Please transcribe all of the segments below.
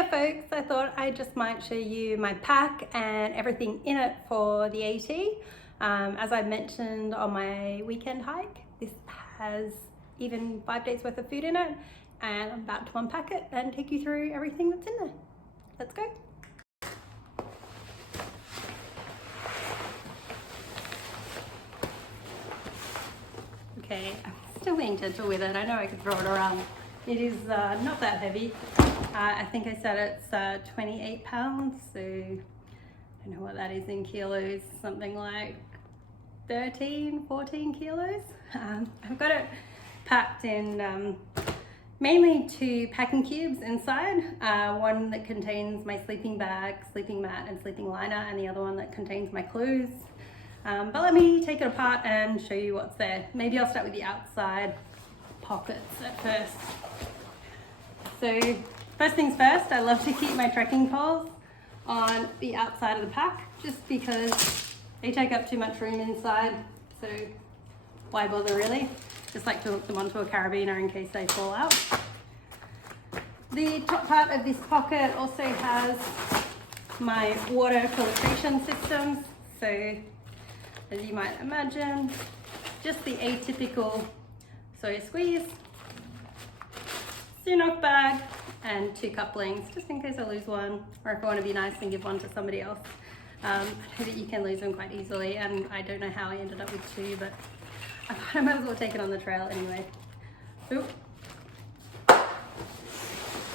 yeah folks, I thought I just might show you my pack and everything in it for the AT. As I mentioned on my weekend hike, this has even 5 days worth of food in it, and I'm about to unpack it and take you through everything that's in there. Let's go. Okay, I'm still being gentle with it. I know I could throw it around. It is not that heavy. I think I said it's 28 pounds, so I don't know what that is in kilos, something like 13, 14 kilos. I've got it packed in mainly 2 packing cubes inside, one that contains my sleeping bag, sleeping mat and sleeping liner, and the other one that contains my clothes. But let me take it apart and show you what's there. Maybe I'll start with the outside pockets at first. So first things first, I love to keep my trekking poles on the outside of the pack just because they take up too much room inside, so why bother really? Just like to hook them onto a carabiner in case they fall out. The top part of this pocket also has my water filtration systems, so as you might imagine, just the atypical soy squeeze, Sunoc bag, and 2 couplings, just in case I lose one, or if I want to be nice and give one to somebody else. I know that you can lose them quite easily, and I don't know how I ended up with 2, but I thought I might as well take it on the trail anyway. Oop.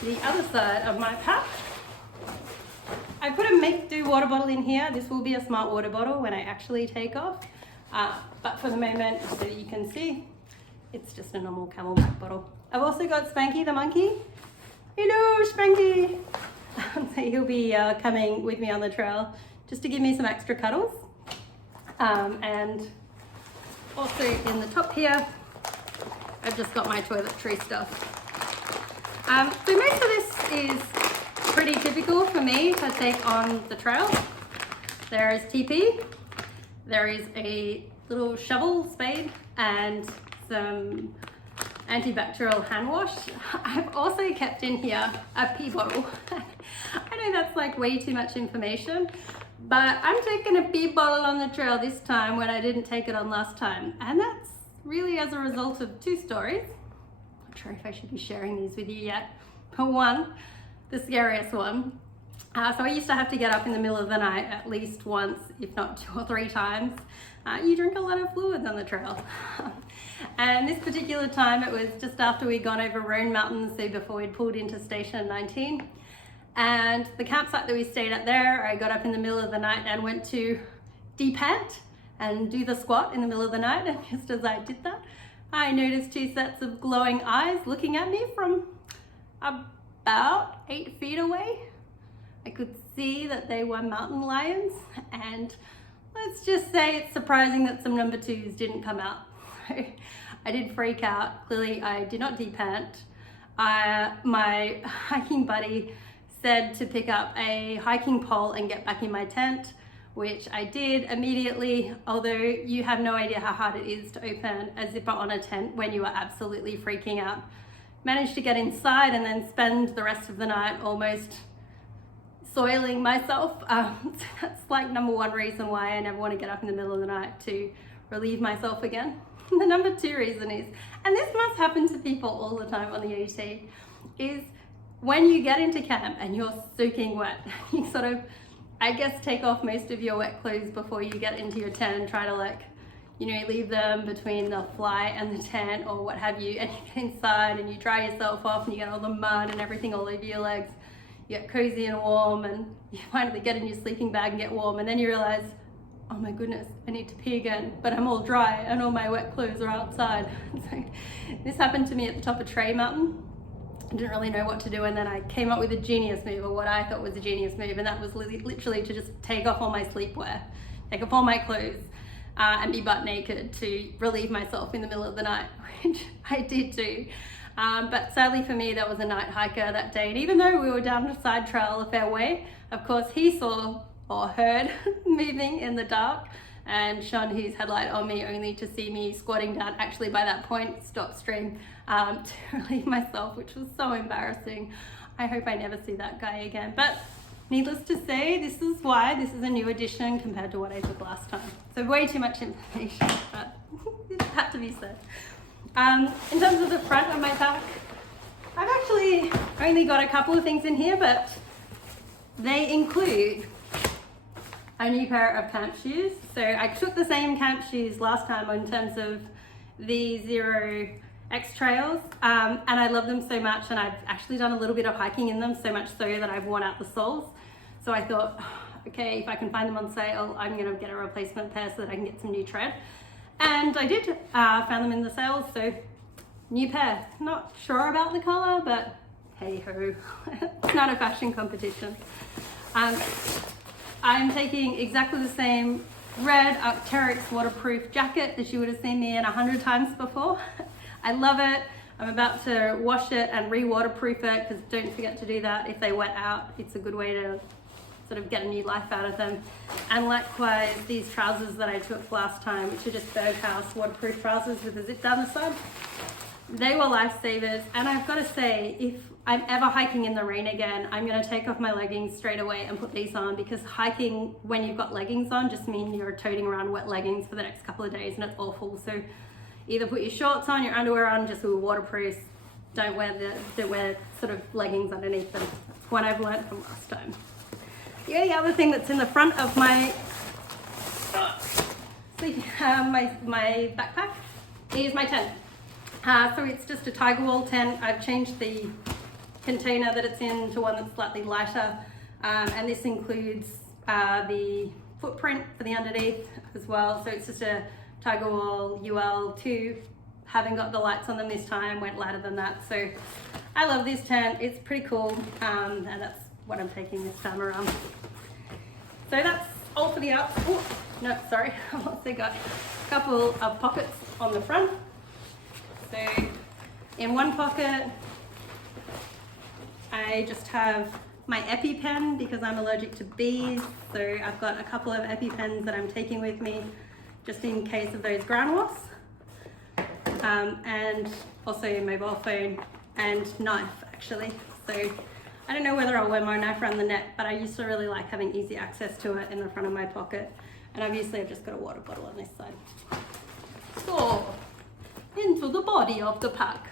The other side of my pack, I put a make-do water bottle in here. This will be a smart water bottle when I actually take off, but for the moment, so that you can see, it's just a normal Camelback bottle. I've also got Spanky the monkey. Hello, Spanky! So he'll be coming with me on the trail just to give me some extra cuddles. And also in the top here, I've just got my toiletry stuff. So most of this is pretty typical for me to take on the trail. There is TP, there is a little shovel, spade, and some antibacterial hand wash. I've also kept in here a pee bottle. I know that's like way too much information, but I'm taking a pee bottle on the trail this time when I didn't take it on last time. And that's really as a result of 2 stories. I'm not sure if I should be sharing these with you yet. But one, the scariest one. So I used to have to get up in the middle of the night at least once, if not 2 or 3 times. You drink a lot of fluids on the trail. And this particular time, it was just after we'd gone over Roan Mountain, so before we'd pulled into Station 19. And the campsite that we stayed at there, I got up in the middle of the night and went to de-pant and do the squat in the middle of the night. And just as I did that, I noticed 2 sets of glowing eyes looking at me from about 8 feet away. I could see that they were mountain lions, and let's just say it's surprising that some number 2s didn't come out. I did freak out. Clearly I did not de-pant. My hiking buddy said to pick up a hiking pole and get back in my tent, which I did immediately, although you have no idea how hard it is to open a zipper on a tent when you are absolutely freaking out. Managed to get inside and then spend the rest of the night almost soiling myself. So that's like number 1 reason why I never want to get up in the middle of the night, to relieve myself again. The number 2 reason is, and this must happen to people all the time on the AT, is when you get into camp and you're soaking wet, you sort of, I guess, take off most of your wet clothes before you get into your tent and try to, like, you know, leave them between the fly and the tent or what have you, and you get inside and you dry yourself off and you get all the mud and everything all over your legs. You get cozy and warm, and you finally get in your sleeping bag and get warm, and then you realize, oh my goodness, I need to pee again, but I'm all dry and all my wet clothes are outside. So this happened to me at the top of Tray Mountain. I didn't really know what to do, and then I came up with a genius move, or what I thought was a genius move, and that was literally to just take off all my sleepwear, take off all my clothes, and be butt naked to relieve myself in the middle of the night, which I did do. But sadly for me, there was a night hiker that day, and even though we were down a side trail a fair way, of course he saw or heard moving in the dark and shone his headlight on me, only to see me squatting down, actually by that point stop stream, to relieve myself, which was so embarrassing. I hope I never see that guy again. But needless to say, this is why this is a new edition compared to what I took last time. So way too much information, but it had to be said. In terms of the front of my pack, I've actually only got a couple of things in here, but they include a new pair of camp shoes. So I took the same camp shoes last time in terms of the Zero X trails, and I love them so much, and I've actually done a little bit of hiking in them, so much so that I've worn out the soles. So I thought, okay, if I can find them on sale, I'm gonna get a replacement pair so that I can get some new tread. And I did, found them in the sales, so new pair. Not sure about the color, but hey ho, it's not a fashion competition. I'm taking exactly the same red Arcterex waterproof jacket that you would have seen me in 100 times before. I love it. I'm about to wash it and re-waterproof it, because don't forget to do that if they wet out. It's a good way to sort of get a new life out of them. And likewise, these trousers that I took last time, which are just Birdhouse waterproof trousers with a zip down the side, they were lifesavers. And I've got to say, if I'm ever hiking in the rain again, I'm going to take off my leggings straight away and put these on, because hiking when you've got leggings on just means you're toting around wet leggings for the next couple of days, and it's awful. So either put your shorts on, your underwear on, just with waterproof. Don't wear sort of leggings underneath them. That's what I've learned from last time. The only other thing that's in the front of my my backpack is my tent. So it's just a Tiger Wool tent. I've changed the container that it's in to one that's slightly lighter, and this includes the footprint for the underneath as well. So it's just a Tiger Wool UL2. Haven't got the lights on them this time, went lighter than that. So I love this tent, it's pretty cool, and that's what I'm taking this time around. So that's all for the out. Oh, no, sorry, I've also got a couple of pockets on the front. So in one pocket, I just have my EpiPen because I'm allergic to bees. So I've got a couple of EpiPens that I'm taking with me just in case of those ground wasps. And also a mobile phone and knife actually. So I don't know whether I'll wear my knife around the neck, but I used to really like having easy access to it in the front of my pocket. And obviously I've just got a water bottle on this side. So into the body of the pack.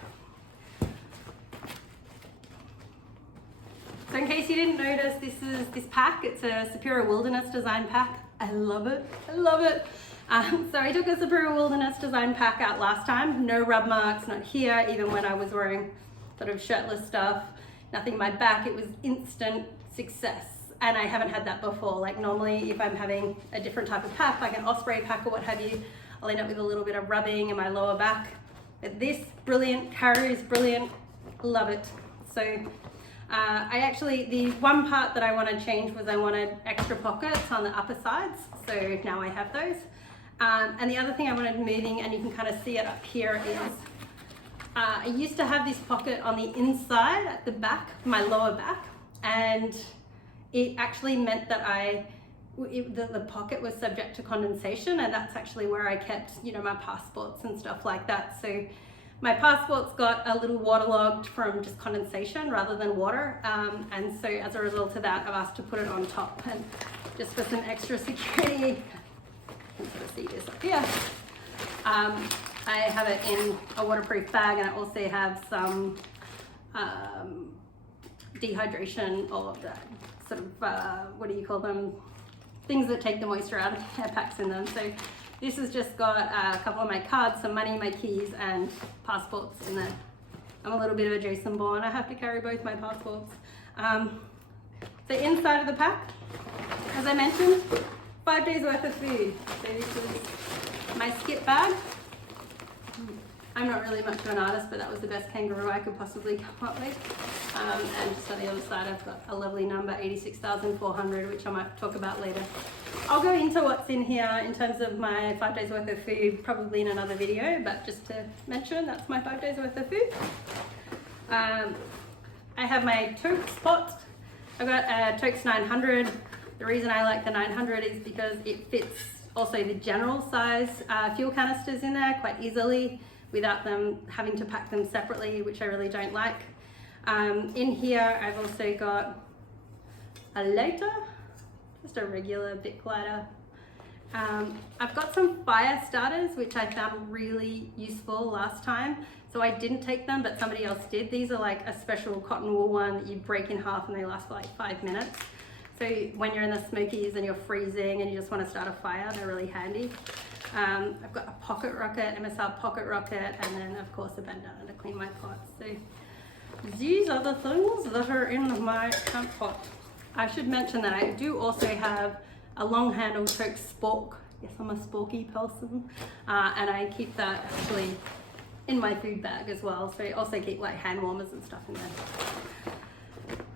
So in case you didn't notice, this pack, it's a Superior Wilderness design pack. I love it, I love it. So I took a Superior Wilderness design pack out last time. No rub marks, not here, even when I was wearing sort of shirtless stuff. Nothing in my back, it was instant success. And I haven't had that before. Like normally if I'm having a different type of pack, like an Osprey pack or what have you, I'll end up with a little bit of rubbing in my lower back. But this, brilliant, carries brilliant, love it. So the one part that I want to change was I wanted extra pockets on the upper sides. So now I have those. And the other thing I wanted moving, and you can kind of see it up here, is I used to have this pocket on the inside at the back, my lower back, and it actually meant that the pocket was subject to condensation, and that's actually where I kept, you know, my passports and stuff like that. So my passports got a little waterlogged from just condensation rather than water, and so as a result of that, I've asked to put it on top, and just for some extra security. You can sort of see this up here. I have it in a waterproof bag, and I also have some dehydration, all of that sort of, what do you call them? Things that take the moisture out of air packs in them. So this has just got a couple of my cards, some money, my keys, and passports in there. I'm a little bit of a Jason Bourne. I have to carry both my passports. The inside of the pack, as I mentioned, 5 days worth of food. So this is my skip bag. I'm not really much of an artist, but that was the best kangaroo I could possibly come up with. And just on the other side, I've got a lovely number, 86,400, which I might talk about later. I'll go into what's in here in terms of my 5 days worth of food, probably in another video, but just to mention, that's my 5 days worth of food. I have my Totes pot. I've got a Totes 900. The reason I like the 900 is because it fits also the general size fuel canisters in there quite easily without them having to pack them separately, which I really don't like. In here, I've also got a lighter, just a regular Bic lighter. I've got some fire starters, which I found really useful last time. So I didn't take them, but somebody else did. These are like a special cotton wool one that you break in half and they last for like 5 minutes. So when you're in the Smokies and you're freezing and you just want to start a fire, they're really handy. I've got a pocket rocket, MSR pocket rocket, and then of course a bandana to clean my pots. So these are the things that are in my camp pot. I should mention that I do also have a long handled choke spork. Yes, I'm a sporky person. And I keep that actually in my food bag as well. So I also keep like hand warmers and stuff in there.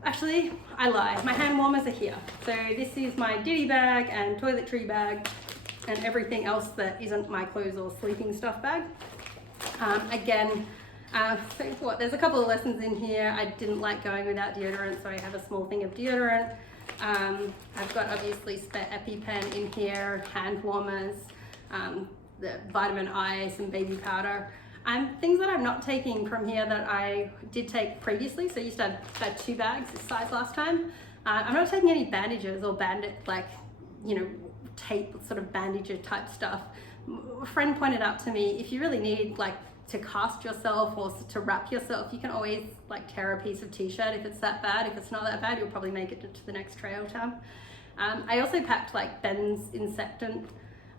Actually, I lied. My hand warmers are here. So this is my ditty bag and toiletry bag and everything else that isn't my clothes or sleeping stuff bag. So what? There's a couple of lessons in here. I didn't like going without deodorant, so I have a small thing of deodorant. I've got obviously spare EpiPen in here, hand warmers, the vitamin I, some baby powder. Things that I'm not taking from here that I did take previously. So I used to have about 2 bags this size last time. I'm not taking any bandages or tape sort of bandager type stuff. A friend pointed out to me, if you really need like to cast yourself or to wrap yourself, you can always like tear a piece of t-shirt if it's that bad. If it's not that bad, you'll probably make it to the next trail town. I also packed like Ben's insect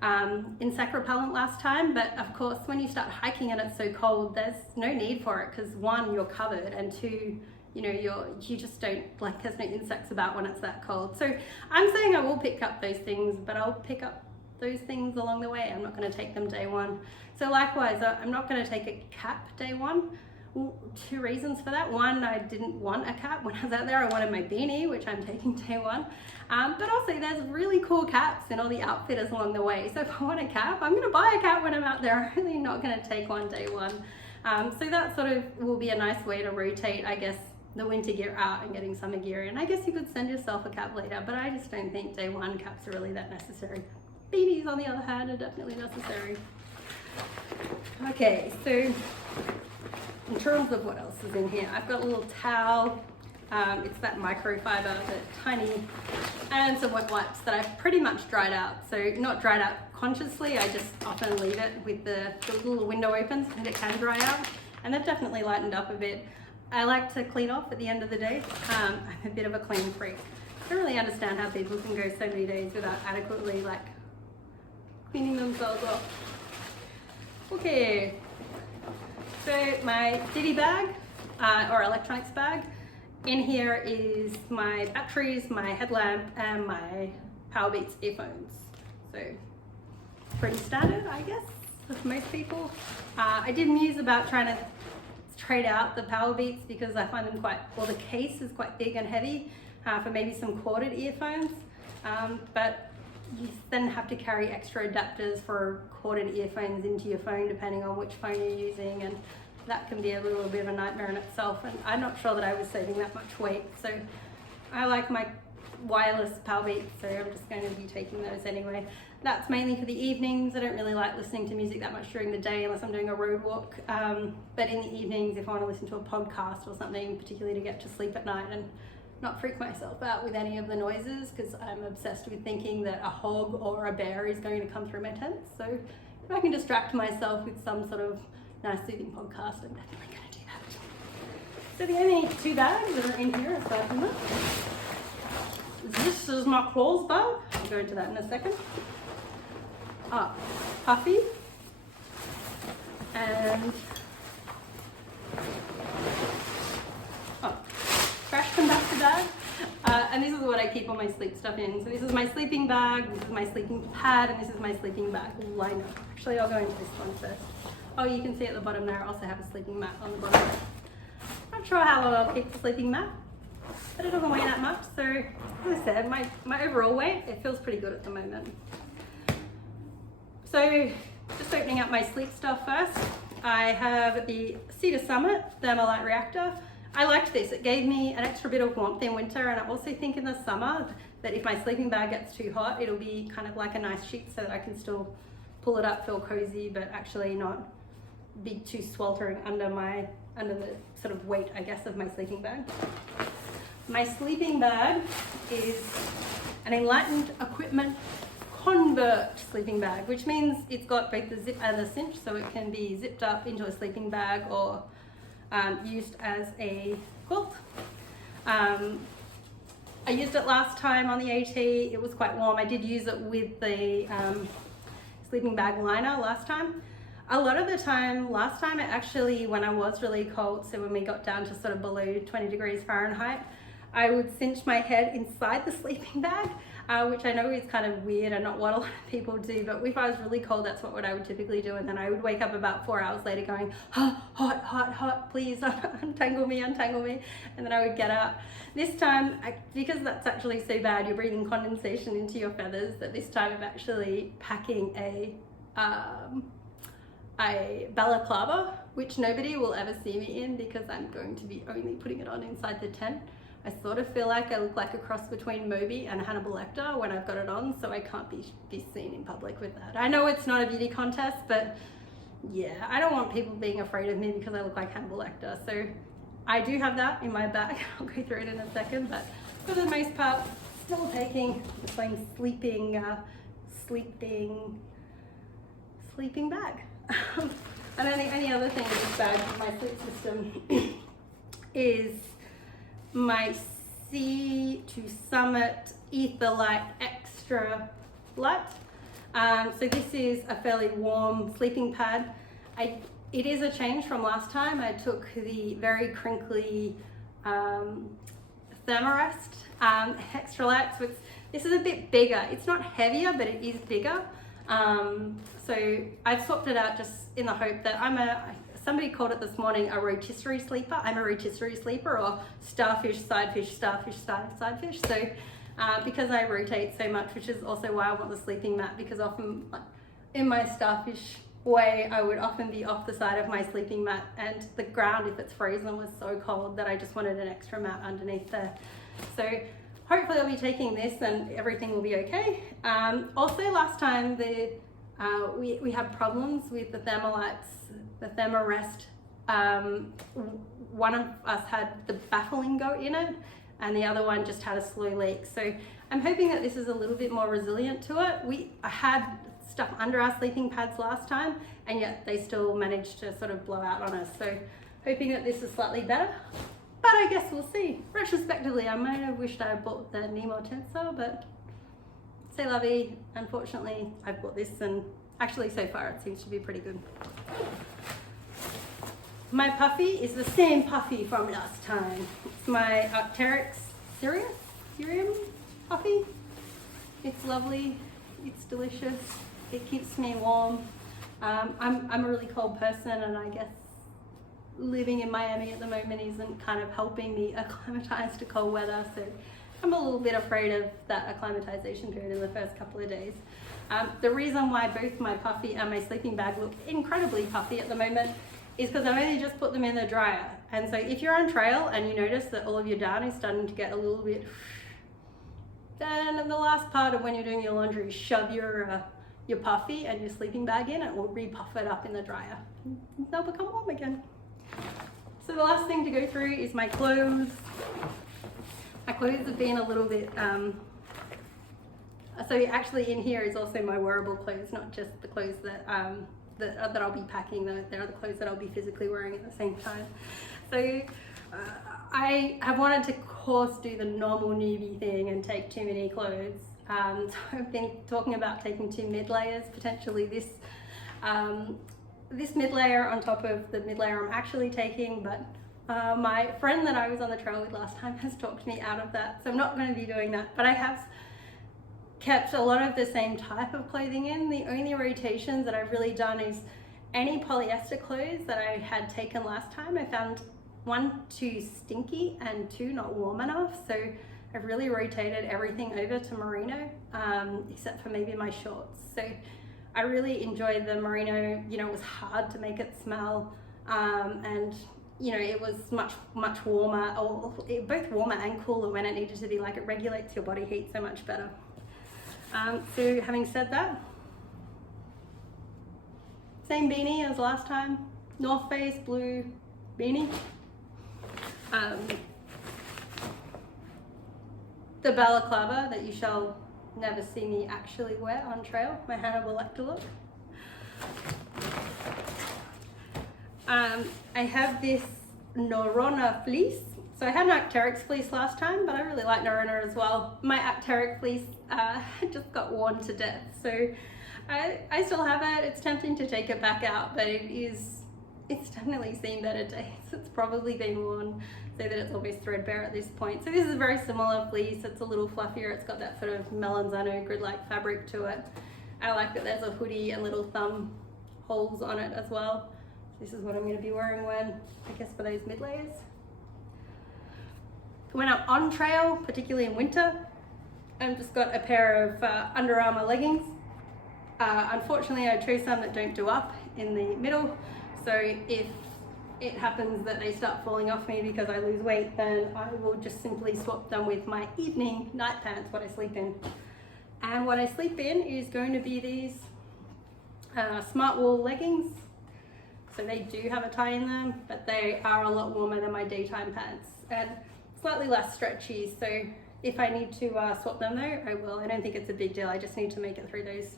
repellent last time, but of course when you start hiking and it's so cold, there's no need for it because 1, you're covered, and 2, you just don't, like, there's no insects about when it's that cold. So I'm saying I will pick up those things, but I'll pick up those things along the way. I'm not going to take them day 1. So likewise, I'm not going to take a cap day 1. Well, 2 reasons for that. 1, I didn't want a cap when I was out there. I wanted my beanie, which I'm taking day 1. But also there's really cool caps in all the outfitters along the way. So if I want a cap, I'm going to buy a cap when I'm out there. I'm really not going to take one day 1. So that sort of will be a nice way to rotate, I guess, the winter gear out and getting summer gear in. I guess you could send yourself a cap later, but I just don't think day 1 caps are really that necessary. Beanies, on the other hand, are definitely necessary. Okay, so in terms of what else is in here, I've got a little towel. It's that microfiber, the tiny, and some wet wipes that I've pretty much dried out. So not dried out consciously, I just often leave it with the little window opens and it can dry out. And they've definitely lightened up a bit. I like to clean off at the end of the day. I'm a bit of a clean freak. I don't really understand how people can go so many days without adequately like cleaning themselves off. Okay, so my ditty bag or electronics bag. In here is my batteries, my headlamp, and my Powerbeats earphones. So pretty standard, I guess, with most people. I did muse about trying to trade out the Powerbeats because I find them the case is quite big and heavy for maybe some corded earphones. But you then have to carry extra adapters for corded earphones into your phone depending on which phone you're using, and that can be a little bit of a nightmare in itself, and I'm not sure that I was saving that much weight. So I like my wireless Powerbeats, so I'm just going to be taking those anyway. That's mainly for the evenings. I don't really like listening to music that much during the day unless I'm doing a road walk, but in the evenings if I want to listen to a podcast or something, particularly to get to sleep at night and not freak myself out with any of the noises, because I'm obsessed with thinking that a hog or a bear is going to come through my tent. So if I can distract myself with some sort of nice soothing podcast, I'm definitely going to do that. So the only 2 bags that are in here aside from that, this is my clothes bag. I'll go into that in a second. Puffy and trash compactor bag. And this is what I keep all my sleep stuff in. So this is my sleeping bag, this is my sleeping pad, and this is my sleeping bag liner. Actually, I'll go into this one first. Oh, you can see at the bottom there, I also have a sleeping mat on the bottom. Not sure how long I'll keep the sleeping mat, but it doesn't weigh that much. So, as I said, my overall weight, it feels pretty good at the moment. So, just opening up my sleep stuff first. I have the Cedar Summit Thermalite Reactor. I liked this. It gave me an extra bit of warmth in winter, and I also think in the summer that if my sleeping bag gets too hot, it'll be kind of like a nice sheet so that I can still pull it up, feel cozy, but actually not be too sweltering under my under the sort of weight, I guess, of my sleeping bag. My sleeping bag is an Enlightened Equipment convert sleeping bag, which means it's got both the zip and the cinch, so it can be zipped up into a sleeping bag or used as a quilt. I used it last time on the AT. It was quite warm. I did use it with the sleeping bag liner last time. A lot of the time, last time it actually, when I was really cold, so when we got down to sort of below 20 degrees Fahrenheit, I would cinch my head inside the sleeping bag, which I know is kind of weird and not what a lot of people do, but if I was really cold, that's what I would typically do. And then I would wake up about 4 hours later going, oh, hot, hot, hot, please untangle me, untangle me. And then I would get up. This time, because that's actually so bad, you're breathing condensation into your feathers, that this time I'm actually packing a balaclava, which nobody will ever see me in because I'm going to be only putting it on inside the tent. I sort of feel like I look like a cross between Moby and Hannibal Lecter when I've got it on, so I can't be seen in public with that. I know it's not a beauty contest, but yeah, I don't want people being afraid of me because I look like Hannibal Lecter. So I do have that in my bag. I'll go through it in a second, but for the most part, still taking the same sleeping bag. And then the only other thing in this bag in my sleep system is my Sea to Summit Ether Light Extra Light. So this is a fairly warm sleeping pad. It is a change from last time. I took the very crinkly Thermarest Extra Light. So this is a bit bigger. It's not heavier, but it is bigger. So I've swapped it out just in the hope that somebody called it this morning a rotisserie sleeper. I'm a rotisserie sleeper, or starfish, sidefish, starfish, sidefish. So because I rotate so much, which is also why I want the sleeping mat, because often in my starfish way, I would often be off the side of my sleeping mat, and the ground, if it's frozen, was so cold that I just wanted an extra mat underneath there. So hopefully I'll be taking this and everything will be okay. Also last time we had problems with the Thermalights, the Thermarest. One of us had the baffling go in it and the other one just had a slow leak. So I'm hoping that this is a little bit more resilient to it. I had stuff under our sleeping pads last time and yet they still managed to sort of blow out on us. So hoping that this is slightly better. But I guess we'll see. Retrospectively, I might have wished I had bought the Nemo tensor, but c'est la vie. Unfortunately, I've bought this, and actually so far it seems to be pretty good. My puffy is the same puffy from last time. It's my Arcterex Cerium puffy. It's lovely, it's delicious, it keeps me warm. I'm a really cold person, and I guess living in Miami at the moment isn't kind of helping me acclimatize to cold weather, so I'm a little bit afraid of that acclimatization period in the first couple of days. The reason why both my puffy and my sleeping bag look incredibly puffy at the moment is because I've only just put them in the dryer. And so if you're on trail and you notice that all of your down is starting to get a little bit, then in the last part of when you're doing your laundry, shove your puffy and your sleeping bag in, it will re-puff it up in the dryer. They'll become warm again. So the last thing to go through is my clothes. My clothes have been a little bit, so actually in here is also my wearable clothes, not just the clothes that I'll be packing. They're the clothes that I'll be physically wearing at the same time. So I have wanted to, of course, do the normal newbie thing and take too many clothes. So I've been talking about taking 2 mid layers, potentially this mid layer on top of the mid layer I'm actually taking, but my friend that I was on the trail with last time has talked me out of that, so I'm not going to be doing that. But I have kept a lot of the same type of clothing in. The only rotations that I've really done is any polyester clothes that I had taken last time. I found 1 too stinky and 2 not warm enough, so I've really rotated everything over to merino, except for maybe my shorts. So I really enjoyed the merino. You know, it was hard to make it smell, and you know, it was much warmer, or both warmer and cooler when it needed to be. Like, it regulates your body heat so much better. So having said that, same beanie as last time, North Face blue beanie. The balaclava that you shall never see me actually wear on trail. My Hannah will like to look. I have this Noronna fleece. So I had an Arcterex fleece last time, but I really like Noronna as well. My Arcterex fleece just got worn to death. So I still have it. It's tempting to take it back out, but it's definitely seen better days. It's probably been worn so that it's almost threadbare at this point. So this is a very similar fleece. It's a little fluffier. It's got that sort of melanzano grid-like fabric to it. I like that there's a hoodie and little thumb holes on it as well. This is what I'm going to be wearing I guess for those mid layers. When I'm on trail, particularly in winter, I've just got a pair of Under Armour leggings. Unfortunately, I chose some that don't do up in the middle. So if it happens that they start falling off me because I lose weight, then I will just simply swap them with my evening night pants, what I sleep in. And what I sleep in is going to be these Smartwool leggings. So they do have a tie in them, but they are a lot warmer than my daytime pants and slightly less stretchy. So if I need to swap them though, I will. I don't think it's a big deal. I just need to make it through those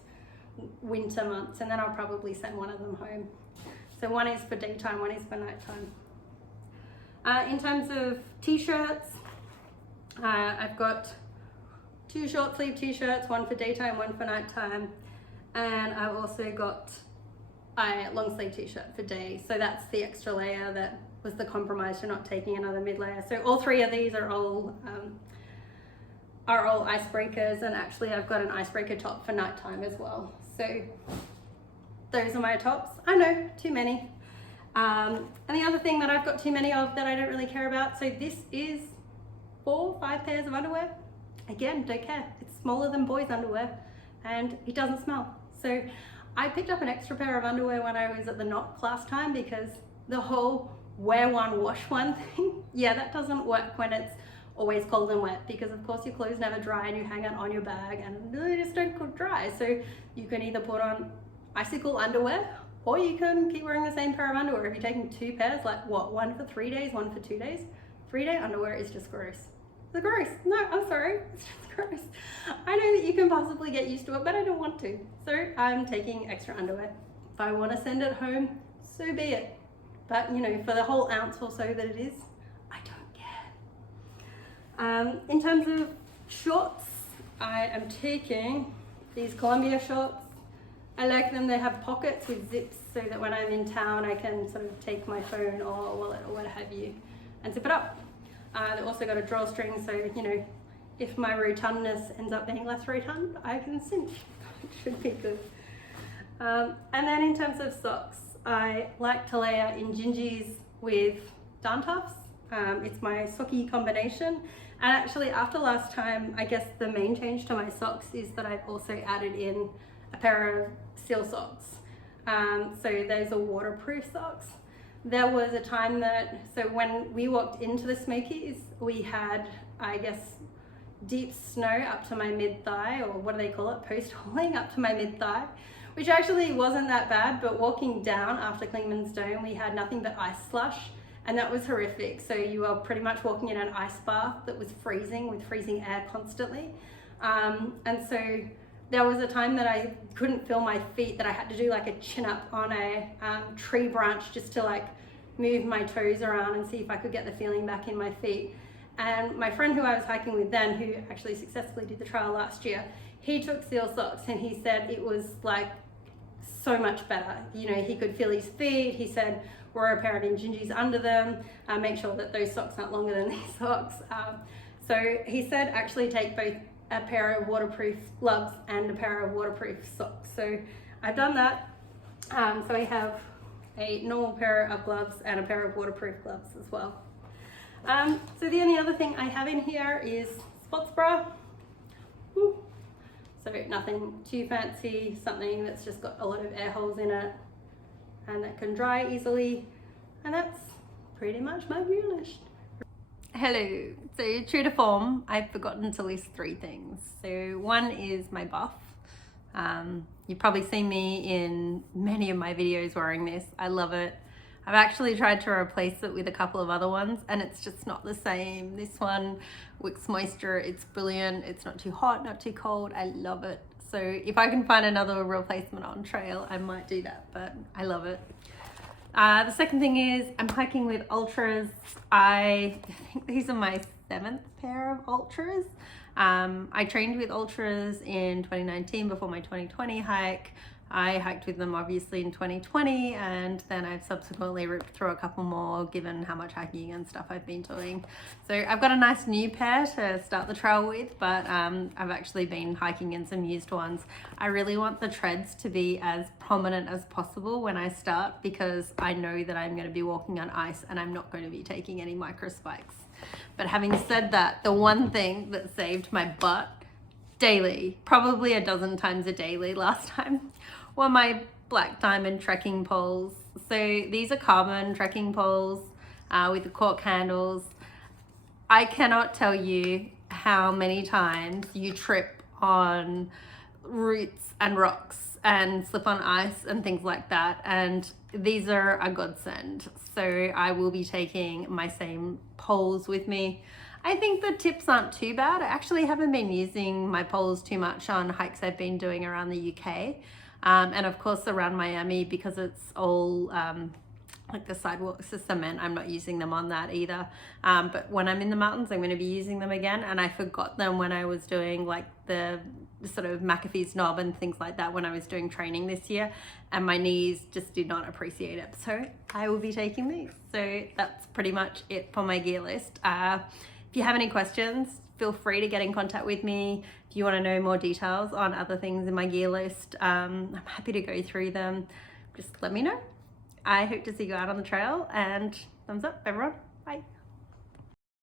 winter months, and then I'll probably send one of them home. So one is for daytime, one is for nighttime. In terms of t-shirts, I've got 2 short sleeve t-shirts, one for daytime, one for nighttime. And I've also got a long sleeve t-shirt for day. So that's the extra layer that was the compromise for not taking another mid layer. So all 3 of these are all icebreakers, and actually I've got an icebreaker top for nighttime as well. So those are my tops. I know, too many. And the other thing that I've got too many of that I don't really care about, so this is 4 or 5 pairs of underwear. Again, don't care. It's smaller than boys' underwear and it doesn't smell. So I picked up an extra pair of underwear when I was at the NOC last time, because the whole wear one, wash one thing, yeah, that doesn't work when it's always cold and wet, because of course your clothes never dry and you hang it on your bag and they just don't dry. So you can either put on icicle underwear, or you can keep wearing the same pair of underwear. If you're taking 2 pairs, like what, 1 for 3 days, 1 for 2 days, 3-day underwear is just gross. It's gross. No, I'm sorry, it's just gross. I know that you can possibly get used to it, but I don't want to. So I'm taking extra underwear. If I want to send it home, so be it. But you know, for the whole ounce or so that it is, I don't care. In terms of shorts, I am taking these Columbia shorts. I like them. They have pockets with zips so that when I'm in town I can sort of take my phone or wallet or what have you and zip it up. They've also got a drawstring, so you know, if my rotundness ends up being less rotund, I can cinch. It should be good. And then in terms of socks, I like to layer Injinjis with darn tufts. It's my socky combination. And actually after last time, I guess the main change to my socks is that I've also added in a pair of seal socks. So those are waterproof socks. There was a time that, so when we walked into the Smokies, we had, I guess, deep snow up to my mid-thigh, or what do they call it, post-holing up to my mid-thigh, which actually wasn't that bad, but walking down after Clingman's Dome, we had nothing but ice slush, and that was horrific. So you were pretty much walking in an ice bath that was freezing, with freezing air constantly. And so there was a time that I couldn't feel my feet, that I had to do like a chin up on a tree branch just to like move my toes around and see if I could get the feeling back in my feet. And my friend who I was hiking with then, who actually successfully did the trail last year, he took seal socks and he said it was like so much better. You know, he could feel his feet. He said, wear a pair of Injinjis under them, make sure that those socks aren't longer than these socks. So he said actually take both a pair of waterproof gloves and a pair of waterproof socks. So I've done that. So I have a normal pair of gloves and a pair of waterproof gloves as well. So the only other thing I have in here is sports bra. Woo. So nothing too fancy, something that's just got a lot of air holes in it and that can dry easily. And that's pretty much my gear list. Hello. So true to form, I've forgotten to list 3 things. So one is my buff. You've probably seen me in many of my videos wearing this. I love it. I've actually tried to replace it with a couple of other ones and it's just not the same. This one wicks moisture, it's brilliant, it's not too hot, not too cold, I love it. So if I can find another replacement on trail, I might do that, but I love it. The second thing is I'm hiking with Altras. I think these are my 7th pair of Altras. I trained with Altras in 2019 before my 2020 hike. I hiked with them obviously in 2020 and then I've subsequently ripped through a couple more given how much hiking and stuff I've been doing. So I've got a nice new pair to start the trail with, but I've actually been hiking in some used ones. I really want the treads to be as prominent as possible when I start because I know that I'm going to be walking on ice and I'm not going to be taking any micro spikes. But having said that, the one thing that saved my butt daily, probably a dozen times a daily last time, were my black diamond trekking poles. So these are carbon trekking poles with the cork handles. I cannot tell you how many times you trip on roots and rocks and slip on ice and things like that, and these are a godsend. So I will be taking my same poles with me. I think the tips aren't too bad. I actually haven't been using my poles too much on hikes I've been doing around the UK. And of course around Miami, because it's all like the sidewalks are cement, I'm not using them on that either. But when I'm in the mountains, I'm going to be using them again. And I forgot them when I was doing like the sort of McAfee's knob and things like that when I was doing training this year. And my knees just did not appreciate it. So I will be taking these. So that's pretty much it for my gear list. If you have any questions, feel free to get in contact with me. If you want to know more details on other things in my gear list, I'm happy to go through them. Just let me know. I hope to see you out on the trail, and thumbs up everyone. Bye.